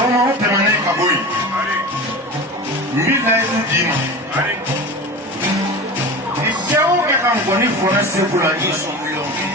Soma utemane kaboi. Mbida yetu dima. Isiao keka mkoni fona sekula niso mliongi.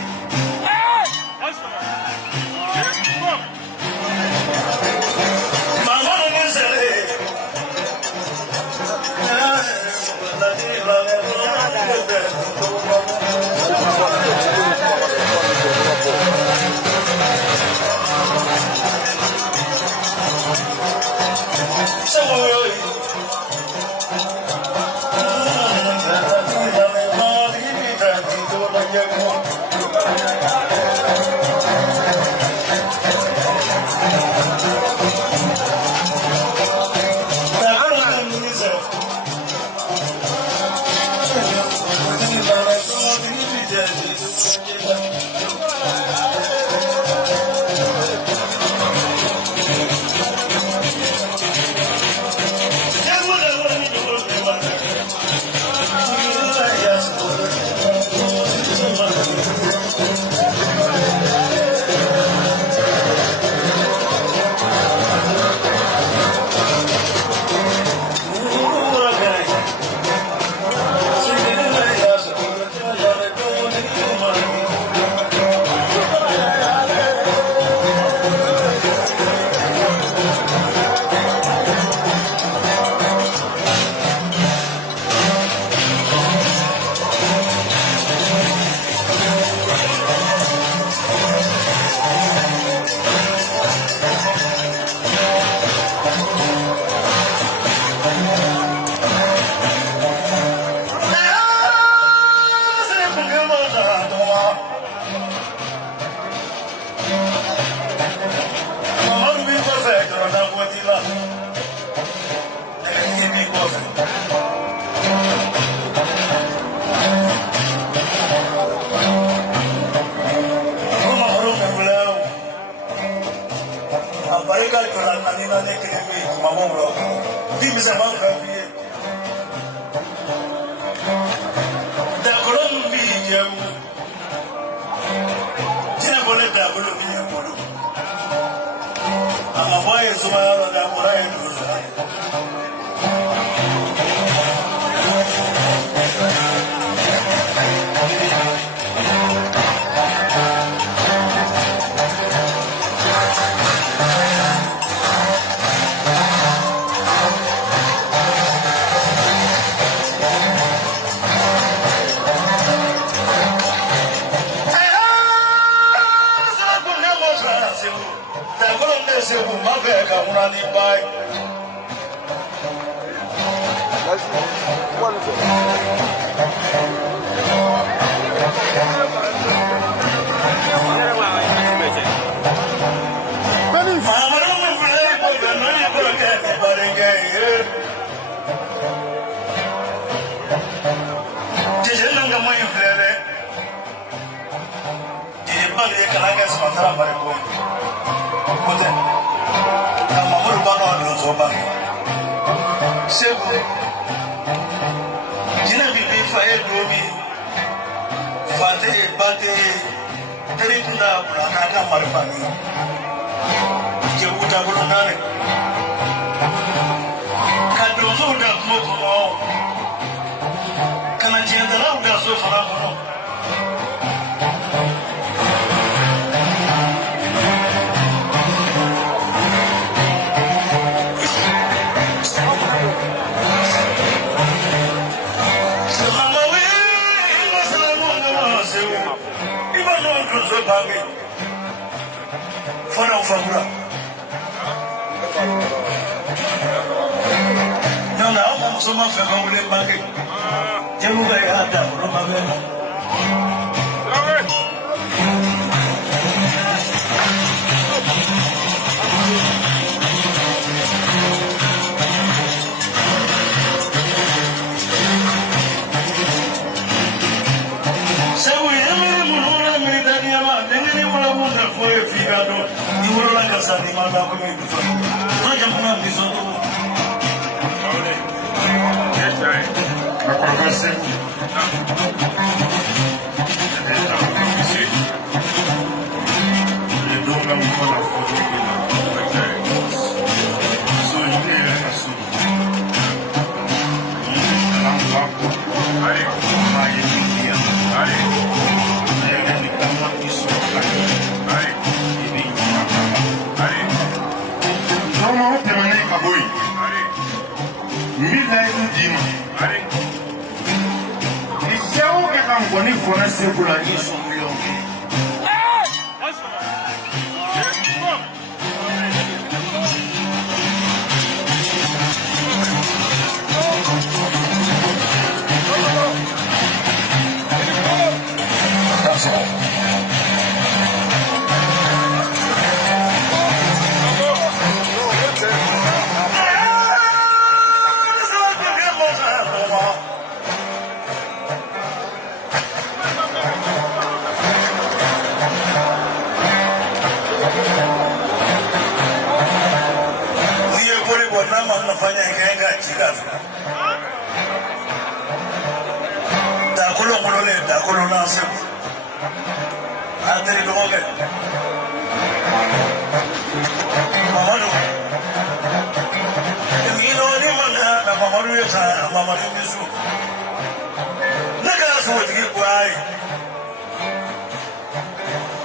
Midnight Dima. It's your way I'm going to for a simple and use some real. That's all. Nafanya ikaenga chikafu dakulo mulole dakulo nasibu adiri doge mamadu mino ni manga na mamadu yesa mamadu misu naga so digi kwai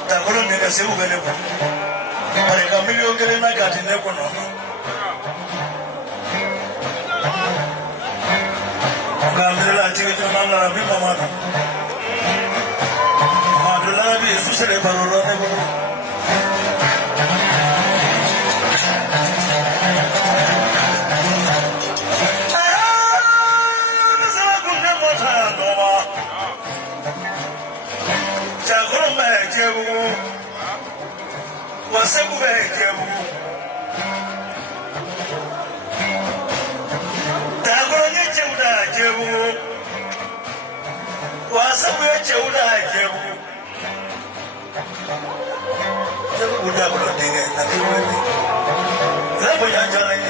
dakulo ni nasibu gele ko pare ka miliyon gele na gati ne ko no Alhamdulillah, tiga tahun lalu Nabi Muhammad. Alhamdulillah Nabi Yesus sering berurut ni pun. Masalah kuda macam apa? Jago macam apa? Wasak macam apa? Wasabu ya cheuda jebu jebu udah belum tinggal tapi wewe labo ya jalan